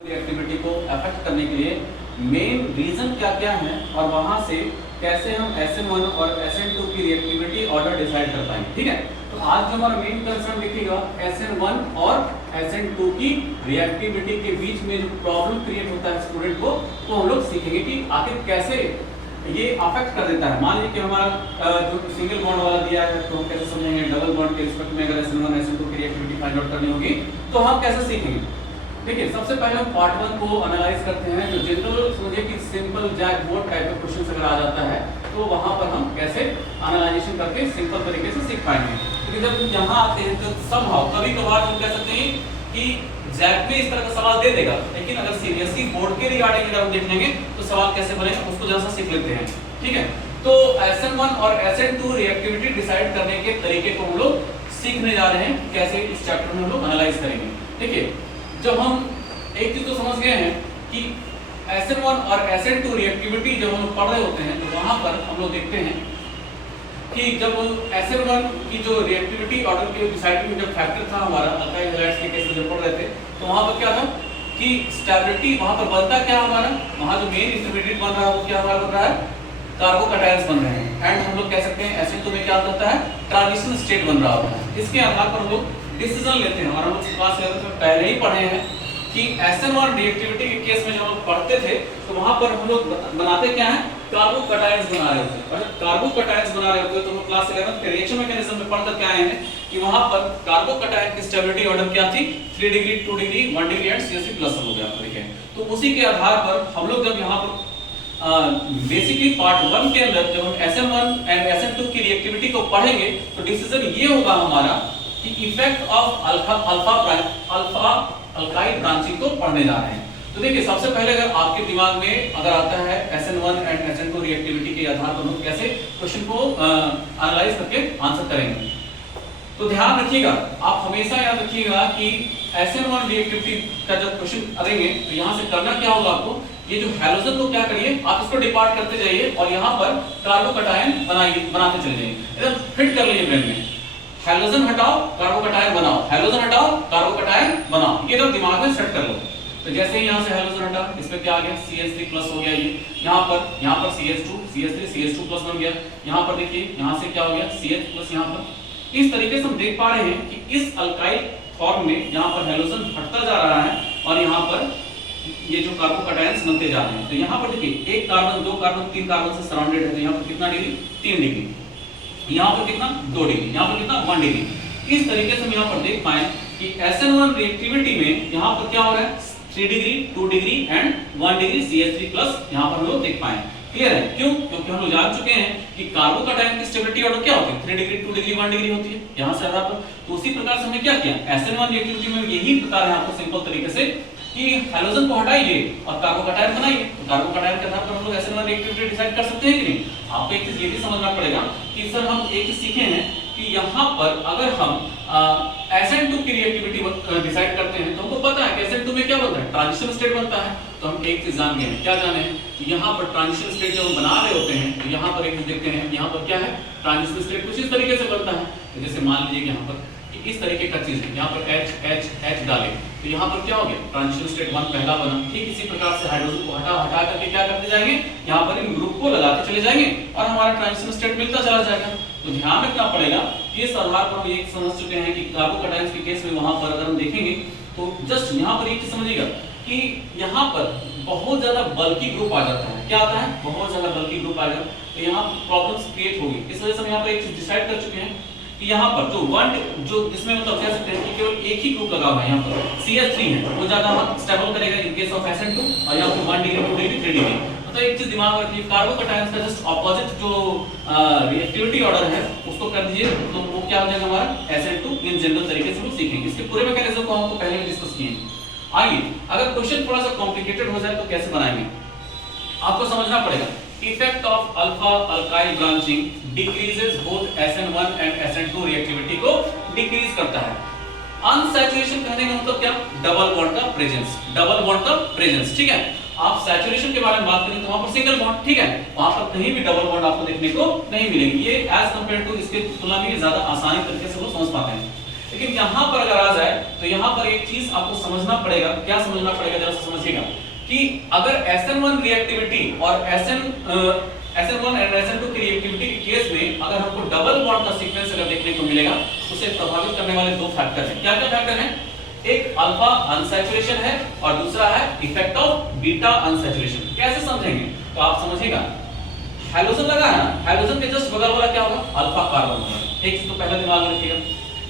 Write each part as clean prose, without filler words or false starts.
Activity को affect करने के लिए मेन रीजन क्या क्या है और वहां से कैसे हम SN1 और SN2 की रिएक्टिविटी ऑर्डर डिसाइड कर पाएंगे। ठीक है, तो आज जो हमारा मेन कंसर्न दिखेगा SN1 और SN2 की रिएक्टिविटी के बीच में जो प्रॉब्लम क्रिएट होता है स्टूडेंट को, तो हम लोग सीखेंगे कि आखिर कैसे ये अफेक्ट कर देता है। मान लीजिए कि हमारा जो सिंगल बॉन्ड वाला दिया है तो हम कैसे समझेंगे, डबल बॉन्ड के रिस्पेक्ट में अगर SN1 SN2 की रिएक्टिविटी फाइंड आउट करनी होगी तो हम कैसे सीखेंगे। देखिए, सबसे पहले हम पार्ट 1 को एनालाइज करते हैं। जो जनरल समझिए कि सिंपल जैक बोर्ड टाइप का क्वेश्चन अगर आ जाता है तो वहां पर हम कैसे एनालाइजेशन करके सिंपल तरीके से सीख पाएंगे। क्योंकि जब यहां आते हैं तो समहाउ कभी कभार हम कह सकते हैं कि जैक में इस तरह का सवाल दे देगा, लेकिन अगर सीरियसली बोर्ड के रिगार्डिंग अगर हम देख लेंगे तो सवाल कैसे बनेगा उसको जरा सा सीख लेते हैं। ठीक है, तो SN1 और SN2 रिएक्टिविटी डिसाइड करने के तरीके को हम लोग सीखने जा रहे हैं, कैसे इस चैप्टर में हम लोग एनालाइज करेंगे। देखिए, जब हम एक चीज तो समझ गए हैं कि SN1 और SN2 रिएक्टिविटी जब हम पढ़ रहे होते हैं तो वहां पर हम लोग देखते हैं कि जब SN1 की जो रिएक्टिविटी ऑर्डर के डिसाइडिंग जो फैक्टर था हमारा अल्काइल हैलाइड्स के केस में जब पढ़ रहे थे तो वहां पर क्या था कि स्टेबिलिटी वहां पर बनता क्या हमारा, वहां जो मेन इंटरमीडिएट बन रहा है वो क्या हमारा बन रहा है, कार्बोकैटायंस बन रहे हैं। एंड हम लोग कह सकते हैं SN2 में क्या होता है, ट्रांजिशन स्टेट बन रहा होता है। इसके आधार पर हम लोग डिसीजन लेते हैं और हम लोग क्लास 11 में पहले ही पढ़े हैं कि SN1 रिएक्टिविटी के केस में जब हम पढ़ते थे तो वहां पर हम लोग बनाते क्या है, कार्बोकैटायंस बना रहे होते हैं। और जब कार्बोकैटायंस बना रहे होते हैं तो हम क्लास 11 के रिएक्शन मैकेनिज्म में पढ़कर क्या आए हैं कि वहां पर कार्बोकैटायन की स्टेबिलिटी ऑर्डर क्या थी, 3 degree, 2 degree, 1 degree and CH3+ हो गया। देखें, तो उसी के आधार पर हम लोग जब यहां पर बेसिकली पार्ट 1 के अंदर जब हम SN1 एंड SN2 की रिएक्टिविटी को पढ़ेंगे तो डिसीजन ये होगा हमारा कि effect of alpha alkyl branching को पढ़ने जा रहे हैं। तो देखिए, सबसे पहले अगर आपके दिमाग में अगर आता है SN1 एंड SN2 रिएक्टिविटी के आधार पर हम कैसे क्वेश्चन को एनालाइज करके आंसर करेंगे, तो ध्यान रखिएगा, आप हमेशा याद रखिएगा कि SN1 रिएक्टिविटी का जब क्वेश्चन करेंगे तो यहां से करना क्या होगा आपको, ये जो हैलोजन को क्या करिए, आप इसको डिपार्ट करते जाइए और यहां पर कार्बोकैटायन बनाते चले जाइए। एकदम फिट कर लीजिए ब्रेन में, हैलोजन हटाओ कार्बोकैटायन बनाओ, हैलोजन हटाओ कार्बोकैटायन बनाओ, ये तो दिमाग में सेट कर लो। तो जैसे ही यहां से हैलोजन हटा, इसमें क्या आ गया, CH3+ हो गया। ये यहां पर CH2 CH3 CH2+ बन गया। यहां पर देखिए, यहां से क्या हो गया, CH+ यहां पर। इस तरीके से हम देख पा रहे हैं कि इस अल्काइल फॉर्म में यहां पर हैलोजन हटता जा रहा है और यहां पर ये जो कार्बोकैटायंस बनते जा रहे हैं। तो यहां पर देखिए, एक कार्बन, दो कार्बन, तीन कार्बन से सराउंडेड है। तो यहां पर कितना डिग्री, 3 डिग्री, यहां पर कितना, 2 डिग्री, यहां पर कितना, 1 डिग्री। इस तरीके से हम यहां पर देख पाए कि SN1 रिएक्टिविटी में यहां पर क्या हो रहा है, 3 degree, 2 degree and 1 degree CH3+ यहां पर हम लोग देख पाए। क्लियर है? क्यों? क्योंकि हम लोग जान चुके हैं कि कार्बोकैटायन की स्टेबिलिटी ऑर्डर क्या होती है, 3 डिग्री, 2 डिग्री, 1 डिग्री होती है यहां से आधार पर। तो उसी प्रकार से हमने क्या किया, SN1 रिएक्टिविटी में यही बता रहे हैं आपको सिंपल तरीके से कि हैलोजन को हटाइए और कार्बोकैटायन बनाइए। तो कार्बोकैटायन के आधार पर हम लोग SN1 रिएक्टिविटी डिसाइड कर सकते हैं कि नहीं। आपको एक चीज ये भी समझना पड़ेगा कि सर हम एक चीज सीखे हैं कि यहाँ पर अगर हम SN2 की रिएक्टिविटी डिसाइड करते हैं तो हमको पता है कि SN2 में क्या बनता है, ट्रांजिशन स्टेट बनता है। तो हम एक चीज जान गए हैं, क्या जाने हैं कि यहाँ पर ट्रांजिशन स्टेट जब हम बना रहे होते हैं तो यहाँ पर एक चीज देखते हैं, यहाँ पर क्या है, ट्रांजिशन स्टेट कुछ इस तरीके से बनता है। तो जैसे मान लीजिए कि यहाँ पर इस तरीके का चीज है, यहाँ पर H डालें तो यहाँ पर क्या हो गया, ट्रांजिशन स्टेट 1 पहला बना। ठीक इसी प्रकार से हाइड्रोजन को हटा करके क्या करते जाएंगे, यहाँ पर इन ग्रुप को लगाते चले जाएंगे और हमारा ट्रांजिशन स्टेट मिलता चला जाएगा। तो ध्यान रखना पड़ेगा कि इस आधार पर हम ये समझ चुके हैं कि कार्बोकैटायंस के केस में वहां पर अगर हम देखेंगे तो जस्ट यहाँ पर एक चीज समझिएगा कि यहाँ पर बहुत ज्यादा बल्की ग्रुप आ जाता है। क्या आता है, बहुत ज्यादा बल्की ग्रुप आ जाता है, तो यहाँ प्रॉब्लम्स क्रिएट होगी। इस वजह से हम यहाँ पर एक चीज डिसाइड कर चुके हैं कि यहाँ पर जो इसमें मतलब कह सकते हैं कि केवल एक ही ग्रुप लगा हुआ है, यहाँ पर CH3 है, वो ज्यादा स्टेबल करेगा इन केस ऑफ SN2 और यहाँ पर 1 डिग्री, 2 डिग्री, 3 डिग्री। मतलब एक चीज दिमाग में रखिए, कार्बोकैटायंस का जस्ट ऑपोजिट जो रिएक्टिविटी ऑर्डर है उसको कर दीजिए तो वो क्या हो जाएगा हमारा SN2 इन जनरल तरीके से हम सीखेंगे। इसके पूरे मैकेनिज्म को हमको पहले भी डिस्कस किए हैं। आइए, अगर क्वेश्चन थोड़ा सा कॉम्प्लिकेटेड हो जाए तो कैसे बनाएंगे, आपको समझना पड़ेगा। Effect of alpha alkyl branching decreases both SN1 and SN2 reactivity को डिक्रीज करता है। अनसैचुरेशन कहने का मतलब क्या, डबल बॉन्ड का प्रेजेंस, डबल बॉन्ड का प्रेजेंस। ठीक है, आप सैचुरेशन के बारे में बात करें तो वहां पर सिंगल बॉन्ड, ठीक है, वहां पर कहीं भी डबल बॉन्ड आपको देखने को नहीं मिलेगी। ये एज कंपेयर टू इसके तुलना में ज्यादा आसानी तरीके से लोग समझ पाते हैं। लेकिन यहाँ पर अगर आ जाए तो यहाँ पर एक चीज आपको समझना पड़ेगा। क्या समझना पड़ेगा, जरा समझिएगा कि अगर SN1 रिएक्टिविटी और SN1 एंड SN2 की रिएक्टिविटी के केस में अगर हमको डबल बॉन्ड का सीक्वेंस अगर देखने को मिलेगा, उसे प्रभावित करने वाले दो फैक्टर हैं। क्या क्या फैक्टर हैं? एक अल्फा अनसैचुरेशन है और दूसरा है इफेक्ट ऑफ बीटा अनसैचुरेशन। कैसे समझेंगे? तो आप समझिएगा, हैलोजन लगा है ना, हैलोजन के जस्ट बगल वाला क्या होगा? अल्फा कार्बन होगा। एक चीज तो पहले दिमाग में रखिएगा,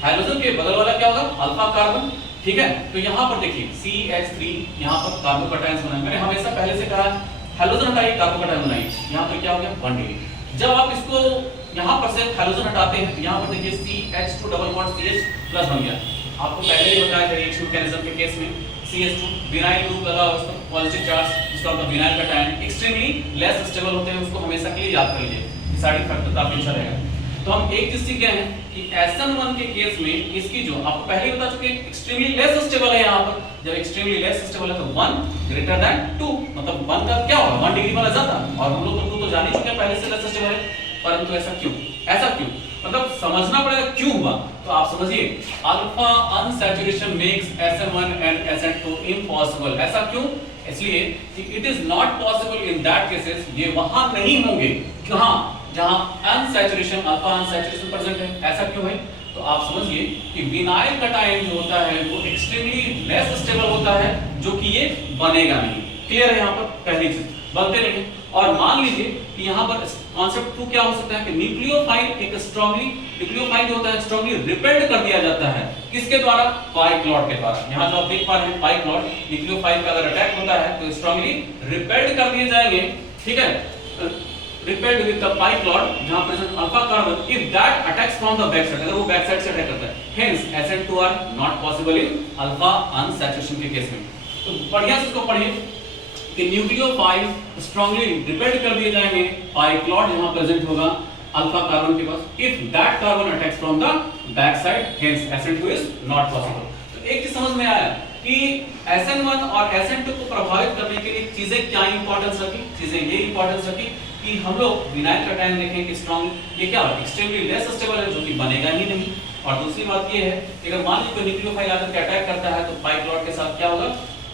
हैलोजन के बगल वाला क्या होगा? Alpha carbon. ठीक है, तो यहाँ पर देखिए CH3, यहाँ पर कार्बोकैटायंस बनाए। मैंने हमेशा पहले से कहा हैलोजन हटाइए, कार्बोकैटायन बनाइए। यहाँ पर क्या हो गया? 1 डिग्री। जब आप इसको यहाँ पर से हैलोजन हटाते हैं तो यहाँ पर देखिए CH2 double bond CH plus बन गया। आपको पहले ही बताया था रिएक्शन मैकेनिज्म के केस में CH2 विनाइल ग्रुप लगा उसका पॉजिटिव चार्ज, इसका मतलब vinyl cation extremely less stable होते हैं। उसको हमेशा के लिए याद कर लीजिए, साइड इफेक्ट काफी अच्छा रहेगा। तो हम एक चीज सीख गए हैं कि SN1 के केस में इसकी जो आपको पहले ही बता चुके एक्सट्रीमली लेस स्टेबल है। यहाँ पर जब एक्सट्रीमली लेस स्टेबल है तो 1 ग्रेटर देन 2, मतलब 1 का क्या होगा? 1 डिग्री वाला ज्यादा। और हम लोग तो जान ही चुके हैं पहले से लेस स्टेबल है, परंतु ऐसा क्यों? ऐसा क्यों मतलब समझना पड़ेगा क्यों हुआ। तो आप समझिए, alpha unsaturation makes SN1 and SN2 impossible. ऐसा क्यों? इसलिए कि it is not possible in that cases, ये वहां नहीं होंगे कहां? जहां अनसैचुरेशन अल्फा अनसैचुरेशन प्रेजेंट है। ऐसा क्यों है? तो आप समझिए कि विनाइल कैटायन जो होता है वो एक्सट्रीमली लेस स्टेबल होता है, जो कि ये बनेगा नहीं। क्लियर है? यहाँ पर पहली चीज बनते नहीं। और मान लीजिए कि यहाँ पर कॉन्सेप्ट 2 क्या हो सकता है कि न्यूक्लियोफाइल एक स्ट्रांगली न्यूक्लियोफाइल जो होता है स्ट्रांगली रिपेल्ड कर दिया जाता है। किसके द्वारा? पाइक्लॉट के द्वारा। यहाँ जो आप देख पा रहे हैं पाइक्लॉट न्यूक्लियोफाइल का अगर अटैक होता है तो स्ट्रांगली रिपेल्ड कर दिए जाएंगे। ठीक है, repelled with the piclot जहां present alpha carbon if that attacks from the back side, अगर वो बैक साइड से अटैक करता है, hence SN2 are not possible in alpha unsaturation के केस में। तो बढ़िया से इसको पढ़िए कि न्यूक्लियोफाइल स्ट्रांगली रिपेल्ड कर दिए जाएंगे, पाइक्लॉट यहां प्रेजेंट होगा अल्फा कार्बन के पास, if that carbon attacks from the back side, hence SN2 is not possible। तो एक चीज समझ में आया कि SN1 और SN2 को प्रभावित करने के लिए चीजें क्या इंपॉर्टेंस रखी? चीजें ये इंपॉर्टेंस रखी कि हम लोग विनाइल कैटायन देखें कि स्ट्रांग ये क्या है? एक्सट्रीमली लेस स्टेबल है, जो कि बनेगा ही नहीं। और दूसरी बात ये है कि अगर मान लीजिए कोई न्यूक्लियोफाइल आकर के अटैक करता है तो पाइक्लॉट के साथ क्या होगा?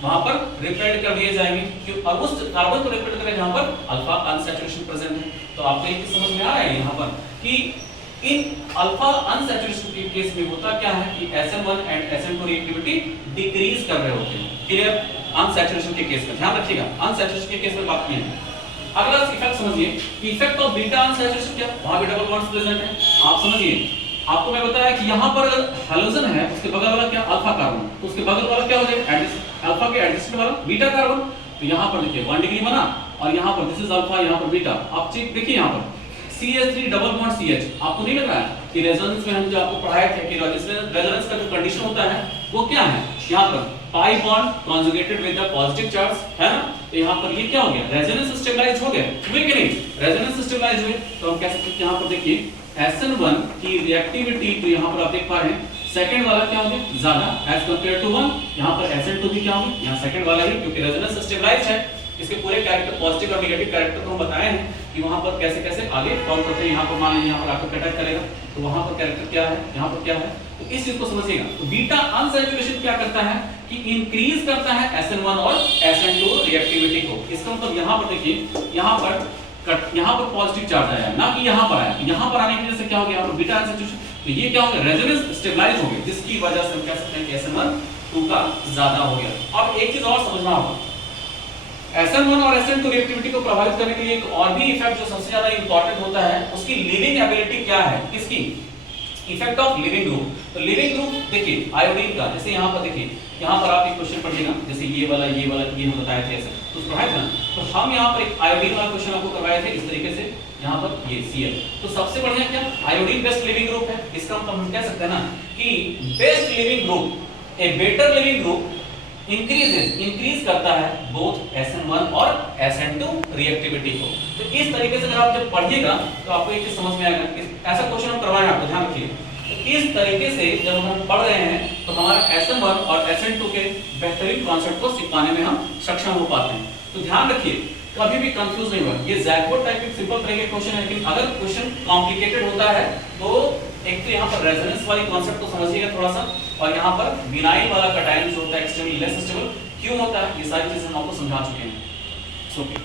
वहां पर रिपेल्ड कर दिए जाएंगे क्यों? और उस कार्बन को रिपेल्ड करें जहां पर अल्फा अनसैचुरेशन प्रेजेंट है। तो आपको ये समझ में आ रहा है यहाँ पर कि इन अल्फा अनसैचुरेशन के केस में होता क्या है कि SN1 and SN2 reactivity decrease कर रहे होते हैं। क्लियर? अनसैचुरेशन के केस में ध्यान रखिएगा, अनसैचुरेशन के केस में बात नहीं है। अगला इफेक्ट समझिए कि इफेक्ट ऑफ बीटा अनसैचुरेशन क्या? वहां भी डबल बॉन्ड्स प्रेजेंट है। आप समझिए, आपको मैं बताया कि यहां पर अगर हैलोजन है उसके बगल वाला क्या? अल्फा कार्बन, तो उसके बगल वाला क्या हो जाएगा? अल्फा के एडजेसेंट वाला बीटा कार्बन। तो यहां पर देखिए 1 डिग्री बना और यहां पर दिस इज अल्फा, यहां पर बीटा। आप चेक देखिए यहां पर CH3 डबल बॉन्ड CH। आपको नहीं लग रहा है कि रेजोनेंस में हम जो आपको पढ़ाए थे कि रेजोनेंस का जो कंडीशन होता है वो क्या है? यहां पर pi bond conjugated with the positive charge, है ना? तो यहां पर ये क्या हो गया? रेजोनेंस स्टेबलाइज हो गया, हुए कि नहीं? रेजोनेंस स्टेबलाइज हुए। तो हम कह सकते हैं यहां पर देखिए SN1 की रिएक्टिविटी तो यहां पर आप देख पा रहे हैं सेकंड वाला क्या हो गया? ज्यादा एज कंपेयर टू 1। यहां पर SN2 भी क्या हो गया? यहां सेकंड वाला ही, क्योंकि रेजोनेंस स्टेबलाइज है। इसके पूरे कैरेक्टर पॉजिटिव और नेगेटिव कैरेक्टर को हम बताए हैं कि वहां पर कैसे कैसे आगे फॉर्म करते हैं। यहां पर मान लीजिए यहां पर आपको अटैक करेगा तो वहां पर कैरेक्टर क्या है, यहां पर क्या है, तो इस चीज को समझिएगा। तो बीटा अनसैचुरेशन क्या करता है कि इंक्रीज करता है SN1 और SN2 रिएक्टिविटी को। इसका मतलब यहां पर देखिए यहां पर पॉजिटिव चार्ज आया ना कि यहां पर आया। यहां पर आने की वजह से क्या हो गया? यहां पर बीटा अनसैचुरेशन, तो ये क्या हो गया? रेजोनेंस स्टेबलाइज हो गया, जिसकी वजह से हम कह सकते हैं कि SN1 2 का ज्यादा हो गया। अब एक चीज और समझना होगा, SN1 और SN2 रिएक्टिविटी को प्रभावित करने के लिए एक और भी इफेक्ट जो सबसे ज्यादा इंपॉर्टेंट होता है, उसकी लिविंग एबिलिटी क्या है? किसकी? Effect of leaving group. तो लिविंग ग्रुप देखिए आयोडीन का, जैसे यहाँ पर देखिए, यहाँ पर आप एक क्वेश्चन पढ़िएगा, जैसे ये वाला ये हम बताए थे ऐसे, तो पढ़ाए थे ना। तो हम यहाँ पर एक आयोडीन वाला क्वेश्चन आपको करवाए थे इस तरीके से, यहाँ पर ये Cl। तो सबसे बढ़िया क्या? आयोडीन बेस्ट लिविंग ग्रुप है। इसका मतलब हम कह सकते हैं ना कि best leaving group, a better leaving group increase करता है बोथ SN1 और SN2 रिएक्टिविटी को। तो इस तरीके से अगर आप जब पढ़िएगा तो आपको एक चीज समझ में आएगा। ऐसा क्वेश्चन हम करवाएं आपको, ध्यान रखिए। तो इस तरीके से जब हम पढ़ रहे हैं तो हमारा SN1 और SN2 के बेहतरीन कॉन्सेप्ट को सिखाने में हम सक्षम हो पाते हैं। तो ध्यान रखिए, कभी भी कंफ्यूज नहीं हुआ। ये जैकबोर्ड टाइप के सिंपल तरह के क्वेश्चन है, लेकिन अगर क्वेश्चन कॉम्प्लिकेटेड होता है तो एक तो यहाँ पर रेजोनेंस वाली कॉन्सेप्ट तो समझिएगा थोड़ा सा, और यहाँ पर विनाइल वाला कटायन जो होता है एक्सट्रीमली लेस स्टेबल क्यों होता है, ये सारी चीजें हम आपको समझा चुके हैं। ओके